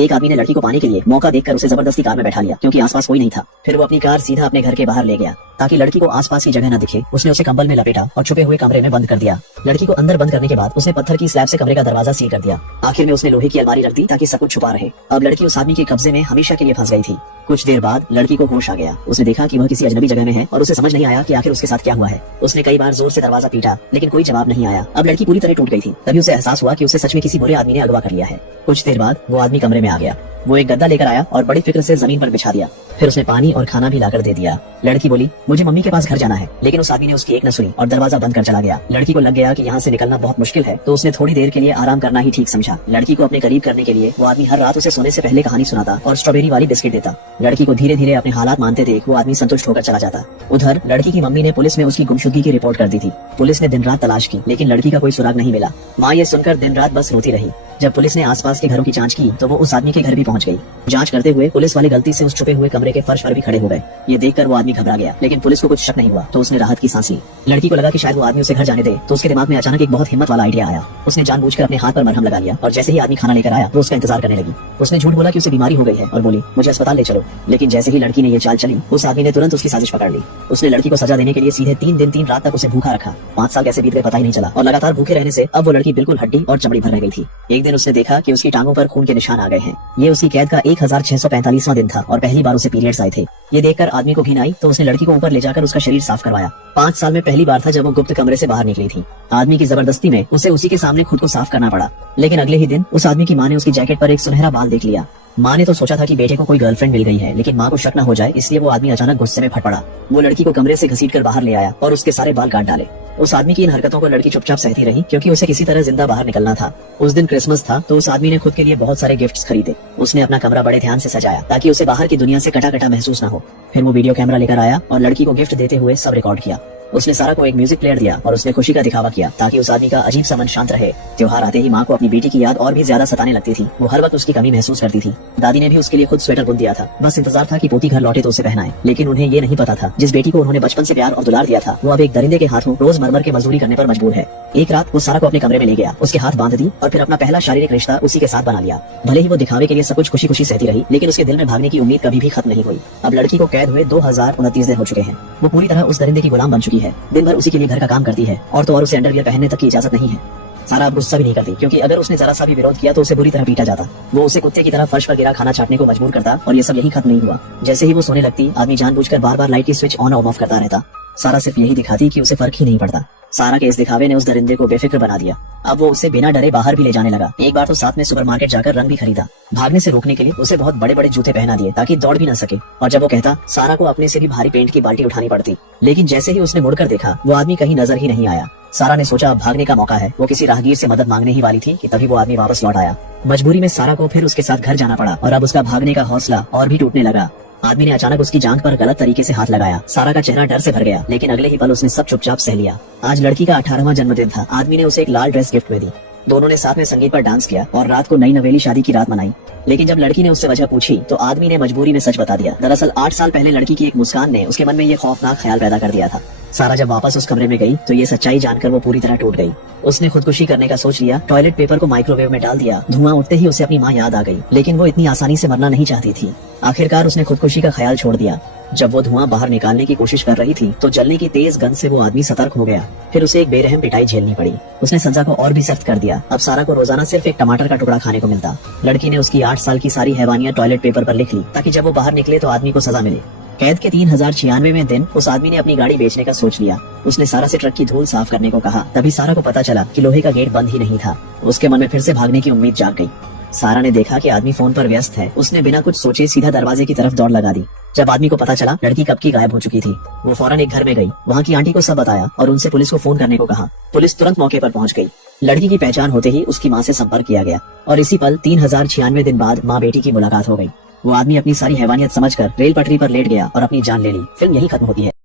एक आदमी ने लड़की को पाने के लिए मौका देखकर उसे जबरदस्ती कार में बैठा लिया क्योंकि आसपास कोई नहीं था। फिर वो अपनी कार सीधा अपने घर के बाहर ले गया ताकि लड़की को आसपास की जगह न दिखे। उसने उसे कंबल में लपेटा और छुपे हुए कमरे में बंद कर दिया। लड़की को अंदर बंद करने के बाद उसने पत्थर की स्लैब से कमरे का दरवाजा सील कर दिया। आखिर में उसने लोहे की अलमारी रख दी ताकि सब कुछ छुपा रहे। अब लड़की उस आदमी के कब्जे में हमेशा के लिए फंस गई थी। कुछ देर बाद लड़की को होश आ गया। उसने देखा कि वह किसी अजनबी जगह में है और उसे समझ नहीं आया कि आखिर उसके साथ क्या हुआ है। उसने कई बार जोर से दरवाजा पीटा लेकिन कोई जवाब नहीं आया। अब लड़की पूरी तरह टूट गई थी। तभी उसे एहसास हुआ कि उसे सच में किसी बुरे आदमी ने अगवा कर लिया है। कुछ देर बाद वो आदमी कमरे में आ गया। वो एक गद्दा लेकर आया और बड़ी फिक्र से जमीन पर बिछा दिया। फिर उसने पानी और खाना भी लाकर दे दिया। लड़की बोली, मुझे मम्मी के पास घर जाना है, लेकिन उस आदमी ने उसकी एक न सुनी और दरवाजा बंद कर चला गया। लड़की को लग गया कि यहाँ से निकलना बहुत मुश्किल है, तो उसने थोड़ी देर के लिए आराम करना ही ठीक समझा। लड़की को अपने करीब करने के लिए वो आदमी हर रात उसे सोने से पहले कहानी सुनाता और स्ट्रॉबेरी वाली बिस्किट देता। लड़की को धीरे धीरे अपने हालात मानते देख वो आदमी संतुष्ट होकर चला जाता। उधर लड़की की मम्मी ने पुलिस में उसकी गुमशुदगी की रिपोर्ट कर दी थी। पुलिस ने दिन रात तलाश की लेकिन लड़की का कोई सुराग नहीं मिला। माँ ये सुनकर दिन रात बस रोती रही। जब पुलिस ने आसपास के घरों की जांच की तो वो उस आदमी के घर भी पहुंच गई। जांच करते हुए पुलिस वाले गलती से उस छुपे हुए कमरे के फर्श पर भी खड़े हो गए। ये देखकर वो आदमी घबरा गया लेकिन पुलिस को कुछ शक नहीं हुआ तो उसने राहत की सांस ली। लड़की को लगा कि शायद वो आदमी उसे घर जाने दे, तो उसके दिमाग में अचानक एक बहुत हिम्मत वाला आइडिया आया। उसने जानबूझकर अपने हाथ पर मरहम लगा लिया और जैसे ही आदमी खाना लेकर आया वो उसका इंतजार करने लगी। उसने झूठ बोला कि उसे बीमारी हो गई है और बोली, मुझे अस्पताल ले चलो। लेकिन जैसे ही लड़की ने ये चाल चली उस आदमी ने तुरंत उसकी साजिश पकड़ ली। उसने लड़की को सजा देने के लिए सीधे 3 दिन 3 रात तक उसे भूखा रखा। 5 साल कैसे बीत गए पता ही नहीं चला और लगातार भूखे रहने से अब वो लड़की बिल्कुल हड्डी और चमड़ी भर रह गई थी। एक दिन उसने देखा कि उसकी टांगों पर खून के निशान आ गए हैं। ये उसकी कैद का 1645वां दिन था और पहली बार उसे पीरियड्स आए थे। ये देखकर आदमी को घिन आई तो उसने लड़की को ऊपर ले जाकर उसका शरीर साफ करवाया। 5 साल में पहली बार था जब वो गुप्त कमरे से बाहर निकली थी। आदमी की जबरदस्ती में उसे उसी के सामने खुद को साफ करना पड़ा। लेकिन अगले ही दिन उस आदमी की माँ ने उसकी जैकेट पर एक सुनहरा बाल देख लिया। माँ ने तो सोचा था कि बेटे को कोई गर्लफ्रेंड मिल गई है, लेकिन माँ को शक न हो जाए इसलिए वो आदमी अचानक गुस्से में फट पड़ा। वो लड़की को कमरे से घसीटकर बाहर ले आया और उसके सारे बाल काट डाले। उस आदमी की इन हरकतों को लड़की चुपचाप सहती रही क्योंकि उसे किसी तरह जिंदा बाहर निकलना था। उस दिन क्रिसमस था तो उस आदमी ने खुद के लिए बहुत सारे गिफ्ट्स खरीदे। उसने अपना कमरा बड़े ध्यान से सजाया ताकि उसे बाहर की दुनिया से कटा कटा महसूस न हो। फिर वो वीडियो कैमरा लेकर आया और लड़की को गिफ्ट देते हुए सब रिकॉर्ड किया। उसने सारा को एक म्यूजिक प्लेयर दिया और उसने खुशी का दिखावा किया ताकि उस आदमी का अजीब सा मन शांत रहे। त्योहार आते ही माँ को अपनी बेटी की याद और भी ज्यादा सताने लगती थी। वो हर वक्त उसकी कमी महसूस करती थी। दादी ने भी उसके लिए खुद स्वेटर बुन दिया था। बस इंतजार था कि पोती घर लौटे तो उसे पहनाए। लेकिन उन्हें ये नहीं पता था जिस बेटी को उन्होंने बचपन से प्यार और दुलार दिया था वो अब एक दरिंदे के हाथों रोज मरमर के मजदूरी करने पर मजबूर है। एक रात वो सारा को अपने कमरे में ले गया, उसके हाथ बांध दी और फिर अपना पहला शारीरिक रिश्ता उसी के साथ बना लिया। भले ही वो दिखावे के लिए सब कुछ खुशी खुशी सहती रही लेकिन उसके दिल में भागने की उम्मीद कभी भी खत्म नहीं हुई। अब लड़की को कैद हुए 2029 दिन हो चुके हैं। वो पूरी तरह उस दरिंदे की गुलाम बन चुकी है। दिन भर उसी के लिए घर का काम करती है और तो और उसे अंडरवियर पहनने तक की इजाजत नहीं है। सारा अब गुस्सा भी नहीं करती क्योंकि अगर उसने जरा सा भी विरोध किया तो उसे बुरी तरह पीटा जाता। वो उसे कुत्ते की तरह फर्श पर गिरा खाना चाटने को मजबूर करता और ये सब यही खत्म नहीं हुआ। जैसे ही वो सोने लगती आदमी जानबूझकर बार बार लाइट की स्विच ऑन और ऑफ करता रहता। सारा सिर्फ यही दिखाती कि उसे फर्क ही नहीं पड़ता। सारा के इस दिखावे ने उस दरिंदे को बेफिक्र बना दिया। अब वो उसे बिना डरे बाहर भी ले जाने लगा। एक बार तो साथ में सुपरमार्केट जाकर रंग भी खरीदा। भागने से रोकने के लिए उसे बहुत बड़े बड़े जूते पहना दिए ताकि दौड़ भी न सके। और जब वो कहता सारा को अपने से भी भारी पेंट की बाल्टी उठानी पड़ती। लेकिन जैसे ही उसने मुड़कर देखा वो आदमी कहीं नजर ही नहीं आया। सारा ने सोचा अब भागने का मौका है। वो किसी राहगीर से मदद मांगने ही वाली थी कि तभी वो आदमी वापस लौट आया। मजबूरी में सारा को फिर उसके साथ घर जाना पड़ा और अब उसका भागने का हौसला और भी टूटने लगा। आदमी ने अचानक उसकी जांघ पर गलत तरीके से हाथ लगाया। सारा का चेहरा डर से भर गया लेकिन अगले ही पल उसने सब चुपचाप सह लिया। आज लड़की का 18वां जन्मदिन था। आदमी ने उसे एक लाल ड्रेस गिफ्ट में दी। दोनों ने साथ में संगीत पर डांस किया और रात को नई नवेली शादी की रात मनाई। लेकिन जब लड़की ने उससे वजह पूछी तो आदमी ने मजबूरी में सच बता दिया। दरअसल 8 साल पहले लड़की की एक मुस्कान ने उसके मन में ये खौफनाक ख्याल पैदा कर दिया था। सारा जब वापस उस कमरे में गई तो ये सच्चाई जानकर वो पूरी तरह टूट गई। उसने खुदकुशी करने का सोच लिया। टॉयलेट पेपर को माइक्रोवेव में डाल दिया। धुआं उठते ही उसे अपनी माँ याद आ गई लेकिन वो इतनी आसानी से मरना नहीं चाहती थी। आखिरकार उसने खुदकुशी का ख्याल छोड़ दिया। जब वो धुआं बाहर निकालने की कोशिश कर रही थी तो जलने की तेज गंध से वो आदमी सतर्क हो गया। फिर उसे एक बेरहम पिटाई झेलनी पड़ी। उसने सजा को और भी सख्त कर दिया। अब सारा को रोजाना सिर्फ एक टमाटर का टुकड़ा खाने को मिलता। लड़की ने उसकी 8 साल की सारी हैवानियत टॉयलेट पेपर पर लिख ली ताकि जब वो बाहर निकले तो आदमी को सजा मिले। कैद के 3096वें दिन उस आदमी ने अपनी गाड़ी बेचने का सोच लिया। उसने सारा से ट्रक की धूल साफ करने को कहा। तभी सारा को पता चला कि लोहे का गेट बंद ही नहीं था। उसके मन में फिर से भागने की उम्मीद जाग गई। सारा ने देखा कि आदमी फोन पर व्यस्त है। उसने बिना कुछ सोचे सीधा दरवाजे की तरफ दौड़ लगा दी। जब आदमी को पता चला लड़की कब की गायब हो चुकी थी वो फौरन एक घर में गई। वहाँ की आंटी को सब बताया और उनसे पुलिस को फोन करने को कहा। पुलिस तुरंत मौके पर पहुंच गई। लड़की की पहचान होते ही उसकी माँ से संपर्क किया गया और इसी पल 3096 दिन बाद माँ बेटी की मुलाकात हो गई। वो आदमी अपनी सारी हैवानियत समझकर रेल पटरी पर लेट गया और अपनी जान ले ली। फिल्म यही खत्म होती है।